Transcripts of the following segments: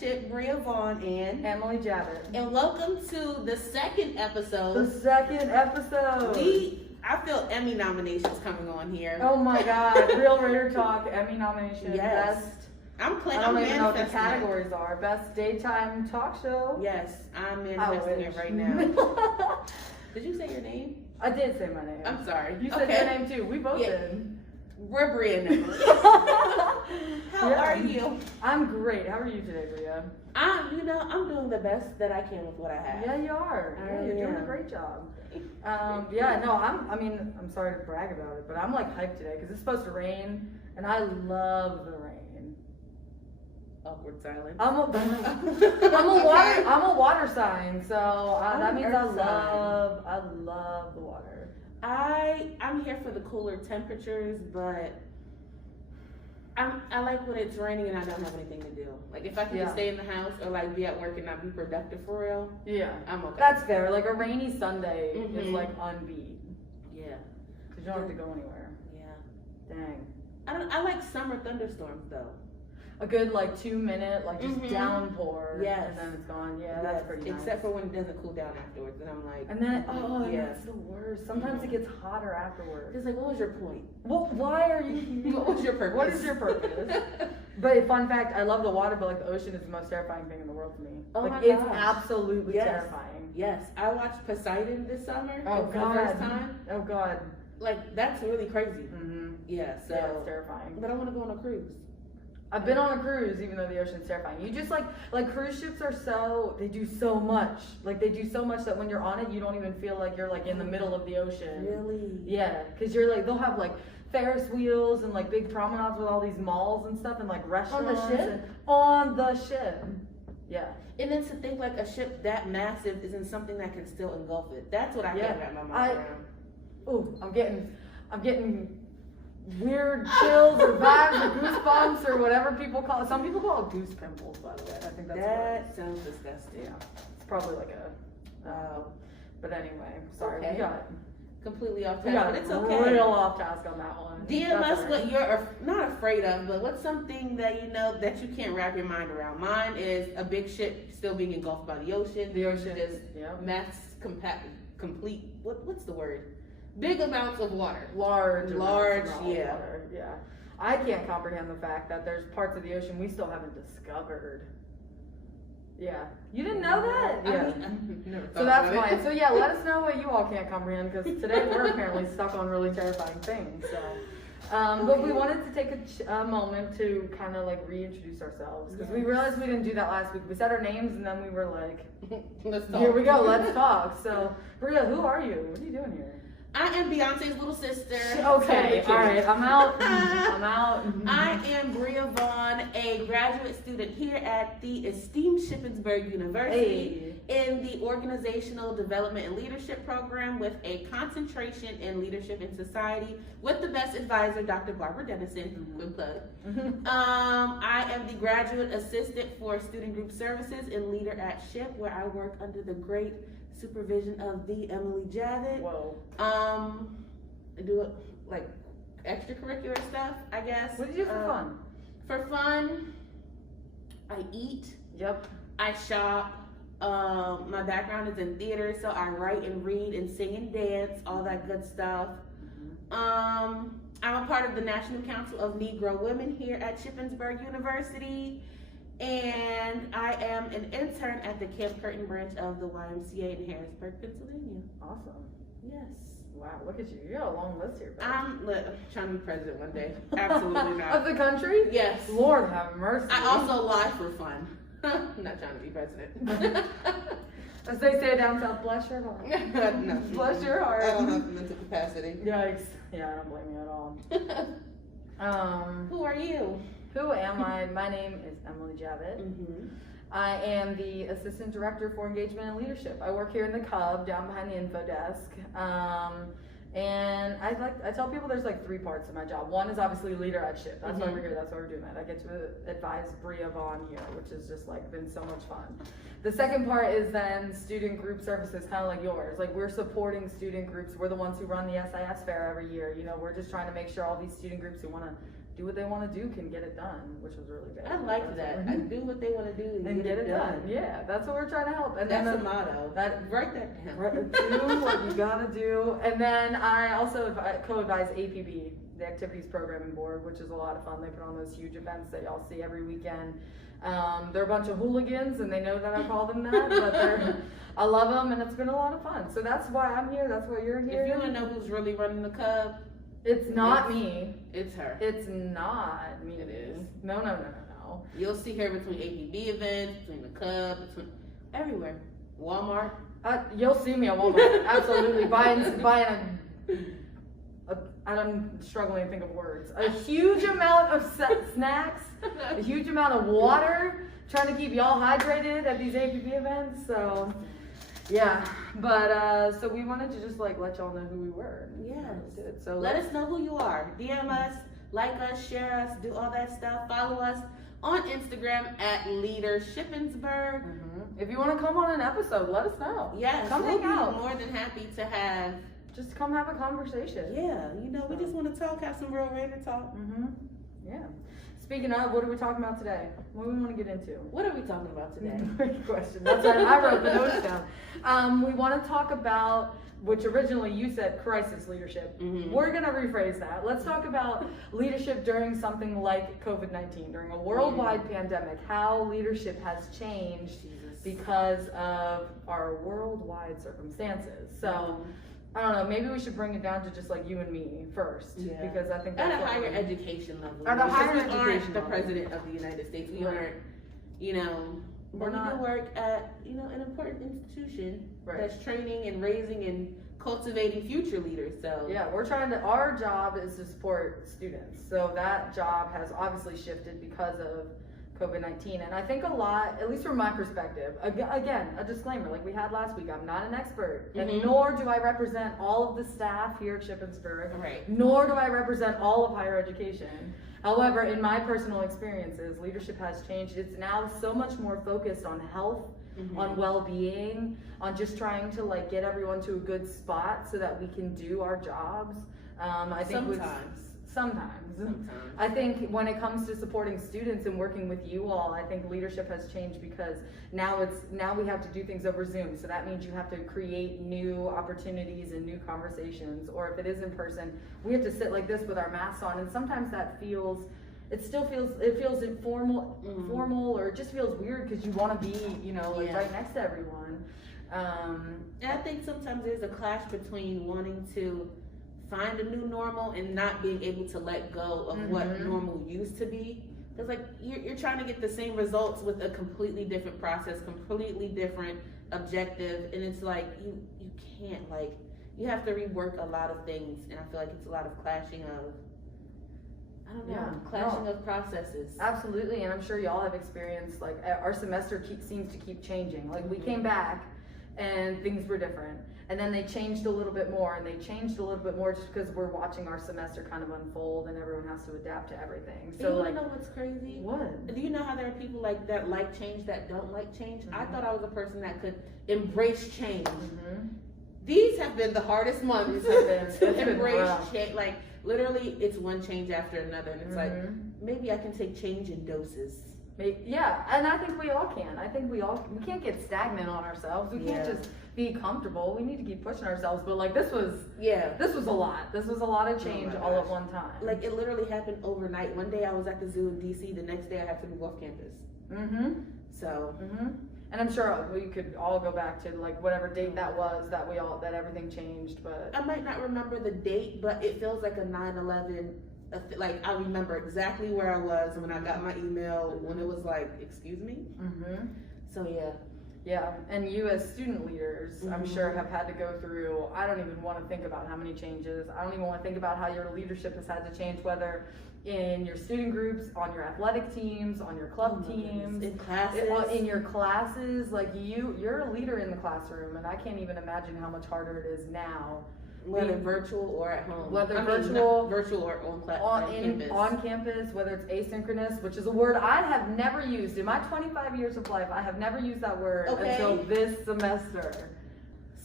SHIP, Bria and Emily Jabbit. And welcome to the second episode. I feel Emmy nominations coming on here. Oh my God, Real Raider Talk, Emmy nomination. Yes. Best, I don't even know what the categories are. Best daytime talk show. Yes, I'm manifesting it right now. Did you say your name? I did say my name. I'm sorry. You said your name too. We both did. We're Bria and Emily. How are you? I'm great. How are you today, Bria? I'm doing the best that I can with what I have. Yeah, you are. You're doing a great job. I'm sorry to brag about it, but I'm like hyped today because it's supposed to rain, and I love the rain. Awkward silence. I'm a water sign, so that means I love the water. I'm here for the cooler temperatures, but I like when it's raining and I don't have anything to do. Like if I can just stay in the house or like be at work and not be productive for real. Yeah, I'm okay. That's fair. Like a rainy Sunday is like unbeat. Yeah, because you don't have to go anywhere. Yeah. Dang. I like summer thunderstorms though. A good like 2 minute like just downpour. Yes. And then it's gone. Yeah, that's pretty nice. Except for when it doesn't cool down afterwards, and I'm like. And then that's the worst. Sometimes it gets hotter afterwards. It's like, what was your point? Well, why are you here? What was your purpose? What is your purpose? But fun fact, I love the water, but like the ocean is the most terrifying thing in the world to me. Oh like my it's gosh. absolutely terrifying. Yes, I watched Poseidon this summer. Oh for God. the first time. Oh God. Like that's really crazy. Yeah, so it's terrifying. But I want to go on a cruise. I've been on a cruise, even though the ocean's terrifying. You just like cruise ships are they do so much. Like they do so much that when you're on it, you don't even feel like you're like in the middle of the ocean. Really? Yeah, because you're like, they'll have like Ferris wheels and like big promenades with all these malls and stuff and like restaurants. On the ship? On the ship. Yeah. And then to think like a ship that massive isn't something that can still engulf it. That's what I can't wrap my mind around. Ooh, I'm getting weird chills or vibes or goosebumps or whatever people call it. Some people call it goose pimples, by the way. I think that sounds disgusting. Yeah, it's probably like but anyway, sorry, we got completely off task, but it's okay. Real off task on that one. DM us what you're not afraid of, but what's something that you know that you can't wrap your mind around. Mine is a big ship still being engulfed by the ocean. The ocean just complete. What's the word? Big amounts of water. Large, yeah. Water. Yeah. I can't comprehend the fact that there's parts of the ocean we still haven't discovered. Yeah. You didn't know that? Yeah. So that's fine. So yeah, let us know what you all can't comprehend, because today we're apparently stuck on really terrifying things. So, but we wanted to take a moment to kind of like reintroduce ourselves, because we realized we didn't do that last week. We said our names and then we were like, let's talk. Here we go, let's talk. So, Bria, who are you? What are you doing here? I am Beyonce's little sister. Okay, all right, I'm out. I'm out. I am Bria Vaughn, a graduate student here at the esteemed Shippensburg University in the Organizational Development and Leadership Program with a concentration in leadership and society with the best advisor, Dr. Barbara Dennison. Good plug. I am the graduate assistant for student group services and leader at SHIP, where I work under the great supervision of the Emily Jabbit. Whoa. I do like extracurricular stuff, I guess. What do you do for fun? For fun, I eat. Yep. I shop. My background is in theater, so I write and read and sing and dance, all that good stuff. I'm a part of the National Council of Negro Women here at Shippensburg University. And I am an intern at the Camp Curtin branch of the YMCA in Harrisburg, Pennsylvania. Awesome. Yes. Wow, look at you. You got a long list here. I'm trying to be president one day. Absolutely not. Of the country? Yes. Lord have mercy. I also lie for fun. I'm not trying to be president. As they say down south, bless your heart. No. Bless your heart. I don't have the mental capacity. Yikes. Yeah, I don't blame you at all. Who are you? Who am I? My name is Emily Jabbit. I am the Assistant Director for Engagement and Leadership. I work here in the Cub, down behind the info desk. And I tell people there's like 3 parts of my job. One is obviously leader at SHIP. That's why we're here. That's why we're doing that. I get to advise Bria Vaughn here, which has just like been so much fun. The second part is then student group services, kind of like yours. Like we're supporting student groups. We're the ones who run the SIS fair every year. You know, we're just trying to make sure all these student groups who want to do what they want to do can get it done, which was really big. I like that. I do what they want to do and get it done. Yeah, that's what we're trying to help. And that's then the motto. Write that down. Do what you gotta do. And then I also co-advise APB, the Activities Programming Board, which is a lot of fun. They put on those huge events that y'all see every weekend. They're a bunch of hooligans, and they know that I call them that, but I love them, and it's been a lot of fun. So that's why I'm here. That's why you're here. If you want to know who's really running the Cub, it's not me. It's her. It's not me. It is. No. You'll see her between APB events, between the Cub, between everywhere. Walmart. You'll see me at Walmart. Absolutely. buying I'm struggling to think of words. A huge amount of snacks, a huge amount of water, trying to keep y'all hydrated at these APB events. So, yeah. But so we wanted to just like let y'all know who we were. Yes. So let us know who you are. DM us, like us, share us, do all that stuff. Follow us on Instagram at LeaderShippensburg. If you want to come on an episode, let us know. Yes, come we'll hang out. More than happy to have. Just come have a conversation. Yeah, we just want to talk, have some real real talk. Yeah. Speaking of, what are we talking about today? What do we want to get into? What are we talking about today? Great question. That's right. I wrote the notes down. We want to talk about, which originally you said crisis leadership. We're going to rephrase that. Let's talk about leadership during something like COVID-19, during a worldwide pandemic, how leadership has changed because of our worldwide circumstances. So, I don't know, maybe we should bring it down to just like you and me first, because I think that's at a higher education level. At a higher we education aren't the level. President of the United States. We aren't, we're not. We do work at, an important institution that's training and raising and cultivating future leaders. So yeah, our job is to support students. So that job has obviously shifted because of COVID-19. And I think a lot, at least from my perspective, again, a disclaimer like we had last week, I'm not an expert, and nor do I represent all of the staff here at Shippensburg, nor do I represent all of higher education. However, in my personal experiences, leadership has changed. It's now so much more focused on health, on well-being, on just trying to like get everyone to a good spot so that we can do our jobs. I think Sometimes. I think when it comes to supporting students and working with you all, I think leadership has changed because now we have to do things over Zoom. So that means you have to create new opportunities and new conversations. Or if it is in person, we have to sit like this with our masks on. And sometimes that feels informal, or it just feels weird because you want to be, right next to everyone. And I think sometimes there's a clash between wanting to find a new normal and not being able to let go of what normal used to be. Because like you're trying to get the same results with a completely different process, completely different objective, and it's like you can't, like, you have to rework a lot of things, and I feel like it's a lot of clashing of processes. Absolutely, and I'm sure y'all have experienced, like, our semester seems to keep changing. Like, we came back and things were different. And then they changed a little bit more, and they changed a little bit more just because we're watching our semester kind of unfold, and everyone has to adapt to everything. So, you want to know what's crazy? What? Do you know how there are people that like change that don't like change? I thought I was a person that could embrace change. These have been the hardest months to embrace change. Like, literally, it's one change after another, and it's like, maybe I can take change in doses. Yeah, and I think we all can. I think we can't get stagnant on ourselves. We can't just be comfortable. We need to keep pushing ourselves. But like this was a lot. This was a lot of change all at one time. Like it literally happened overnight. One day I was at the zoo in DC. The next day I had to move off campus. So. And I'm sure we could all go back to like whatever date that was that everything changed. But I might not remember the date, but it feels like a 9/11. Like I remember exactly where I was when I got my email when it was like, excuse me. So yeah, and you as student leaders, I'm sure have had to go through. I don't even want to think about how many changes. I don't even want to think about how your leadership has had to change, whether in your student groups, on your athletic teams, on your club teams, in classes, in your classes. Like you're a leader in the classroom, and I can't even imagine how much harder it is now. Whether virtual or at home. Whether virtual or on campus, whether it's asynchronous, which is a word I have never used. In my 25 years of life, I have never used that word until this semester.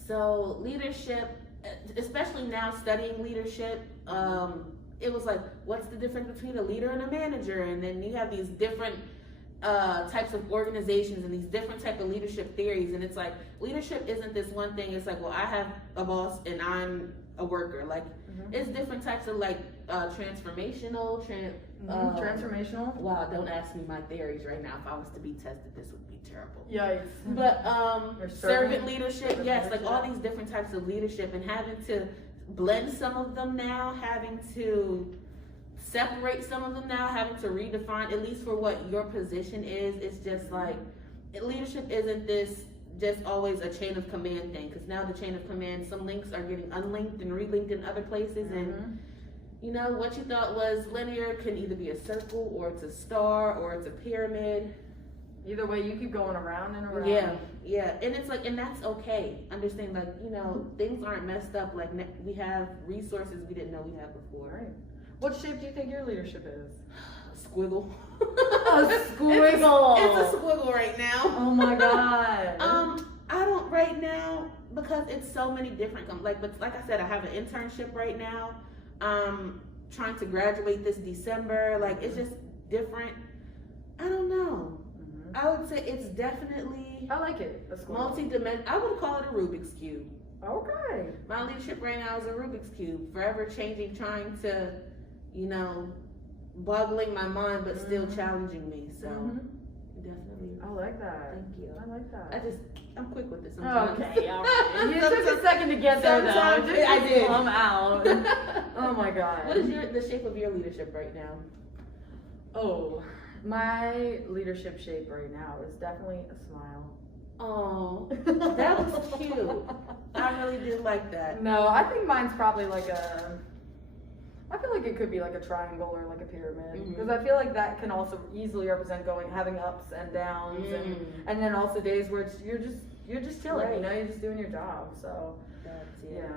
So leadership, especially now studying leadership, it was like, what's the difference between a leader and a manager? And then you have these different types of organizations and these different type of leadership theories. And it's like, leadership isn't this one thing. It's like, well, I have a boss and I'm a worker. Like, it's different types of like transformational. Transformational. Wow, don't ask me my theories right now. If I was to be tested, this would be terrible. Yikes. But servant leadership, servant yes, leadership. like all these different types of leadership, and having to blend some of them now, having to separate some of them now, having to redefine, at least for what your position is. It's just like, leadership isn't this just always a chain of command thing, because now the chain of command, some links are getting unlinked and relinked in other places, and you know, what you thought was linear can either be a circle, or it's a star, or it's a pyramid. Either way, you keep going around and around. Yeah, and it's like, and that's okay. Understand, like, you know, things aren't messed up. Like, we have resources we didn't know we had before. Right. What shape do you think your leadership is? Squiggle. A squiggle. It's a squiggle right now. Oh my god. I don't right now, because it's so many different. But like I said, I have an internship right now. Trying to graduate this December. Like, it's just different. I don't know. I would say it's definitely. I like it. Multi-dimensional. I would call it a Rubik's Cube. Okay. My leadership right now is a Rubik's Cube, forever changing, trying to, you know, boggling my mind, but still challenging me. So, definitely. I like that. Thank you. I like that. I'm quick with this sometimes. Okay, all right. You took a second to get there, though. I did. I'm out. Oh my god. What is the shape of your leadership right now? Oh, my leadership shape right now is definitely a smile. Oh, that was cute. I really did like that. No, I think mine's probably like I feel like it could be like a triangle or like a pyramid, because I feel like that can also easily represent having ups and downs, and then also days where you're just chilling, you know, you're just doing your job. So yeah.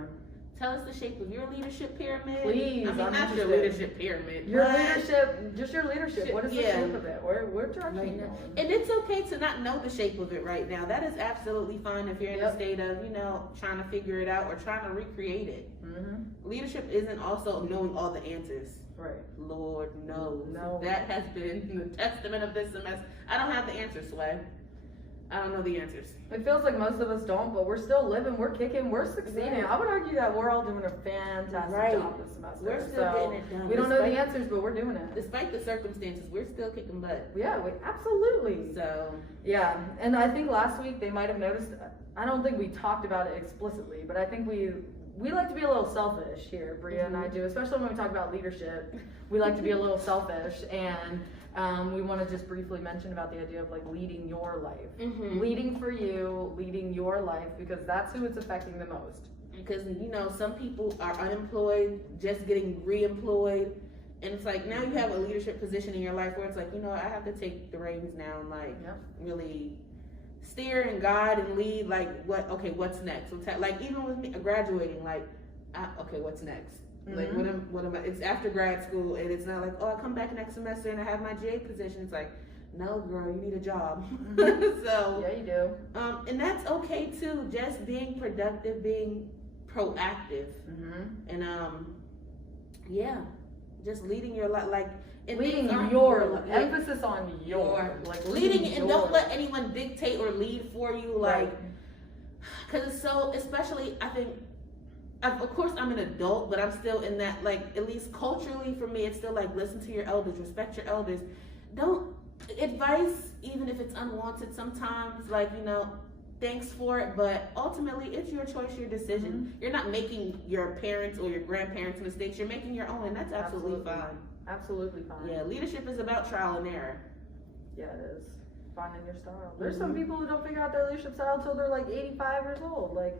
Tell us the shape of your leadership pyramid. Please. I mean, not your leadership pyramid. Your leadership, just your leadership. What is the shape of it? Where direction right you now. going? And it's okay to not know the shape of it right now. That is absolutely fine if you're in a state of, you know, trying to figure it out or trying to recreate it. Leadership isn't also knowing all the answers. Right. Lord knows. No. That has been the testament of this semester. I don't have the answers, Sway. I don't know the answers. It feels like most of us don't, but we're still living, we're kicking, we're succeeding. I would argue that we're all doing a fantastic job this semester. We're still getting it done. We don't know the answers, but we're doing it. Despite the circumstances, we're still kicking butt. Yeah, absolutely. So. Yeah, and I think last week they might have noticed, I don't think we talked about it explicitly, but I think we like to be a little selfish here, Bria and I do, especially when we talk about leadership. We like to be a little selfish, and we want to just briefly mention about the idea of like leading your life, leading for you, leading your life, because that's who it's affecting the most. Because, you know, some people are unemployed, just getting re-employed, and it's like now you have a leadership position in your life where it's like, you know, I have to take the reins now and like really steer and guide and lead. Like, what's next? Like, even with me graduating, like, what's next? Like, what am I? It's after grad school, and it's not like, oh, I come back next semester and I have my GA position. It's like, no, girl, you need a job. So yeah, you do. And that's okay too. Just being productive, being proactive, and just leading your life, like leading your life. Emphasis on your like leading, and don't let anyone dictate or lead for you, like, because it's so, especially I think. Of course, I'm an adult, but I'm still in that, like, at least culturally for me, it's still like, listen to your elders, respect your elders. Don't, advice, even if it's unwanted sometimes, like, you know, thanks for it, but ultimately, it's your choice, your decision. You're not making your parents or your grandparents' mistakes, you're making your own, and that's absolutely fine. Absolutely fine. Yeah, leadership is about trial and error. Yeah, it is. Finding your style. There's some people who don't figure out their leadership style until they're like 85 years old. Like,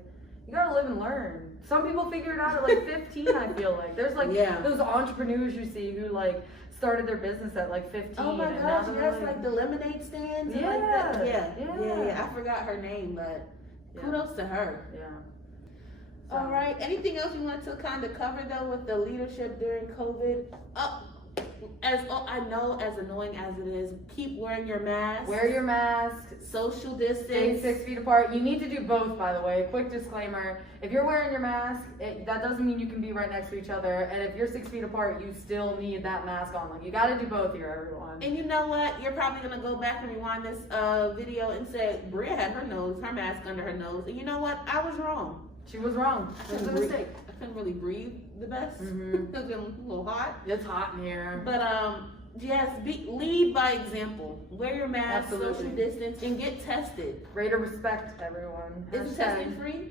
you gotta live and learn. Some people figure it out at like 15, I feel like. There's like those entrepreneurs you see who like started their business at like 15. Oh my gosh, yes, like the lemonade stands. Yeah. And like that. Yeah. I forgot her name, but kudos to her. Yeah. All right. Anything else you want to kind of cover though with the leadership during COVID? Oh, I know, as annoying as it is, keep wearing your mask. Wear your mask. Social Stay distance. 6 feet apart. You need to do both, by the way. Quick disclaimer. If you're wearing your mask, that doesn't mean you can be right next to each other. And if you're 6 feet apart, you still need that mask on. Like, you got to do both here, everyone. And you know what? You're probably going to go back and rewind this video and say, Bria had her mask under her nose. And you know what? I was wrong. She was wrong. It was a mistake. I couldn't really breathe the best. Mm-hmm. It was getting a little hot. It's hot in here. But yes, lead by example. Wear your mask, Absolutely. social distance, and get tested. Greater respect, everyone. Is testing free?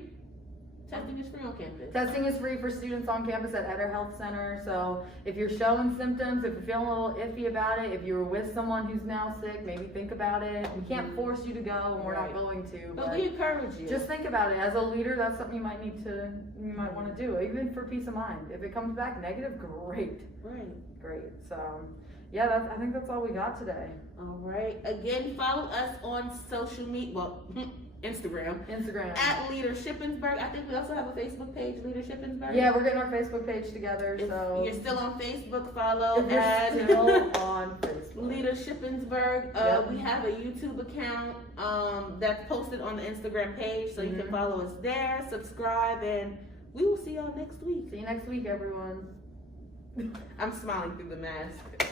Testing is free on campus. Testing is free for students on campus at Eder Health Center. So if you're showing symptoms, if you're feeling a little iffy about it, if you were with someone who's now sick, maybe think about it. We can't force you to go, and we're not going to. But we encourage you. Just think about it. As a leader, that's something you might want to do, even for peace of mind. If it comes back negative, great. Great. So, yeah, I think that's all we got today. All right. Again, follow us on social media. Well, Instagram. At Leader Shippensburg. I think we also have a Facebook page, Leader Shippensburg. Yeah, we're getting our Facebook page together. So you're still on Facebook, follow at still on Facebook. Leader Shippensburg. Yep. We have a YouTube account that's posted on the Instagram page, so you can follow us there, subscribe, and we will see y'all next week. See you next week, everyone. I'm smiling through the mask.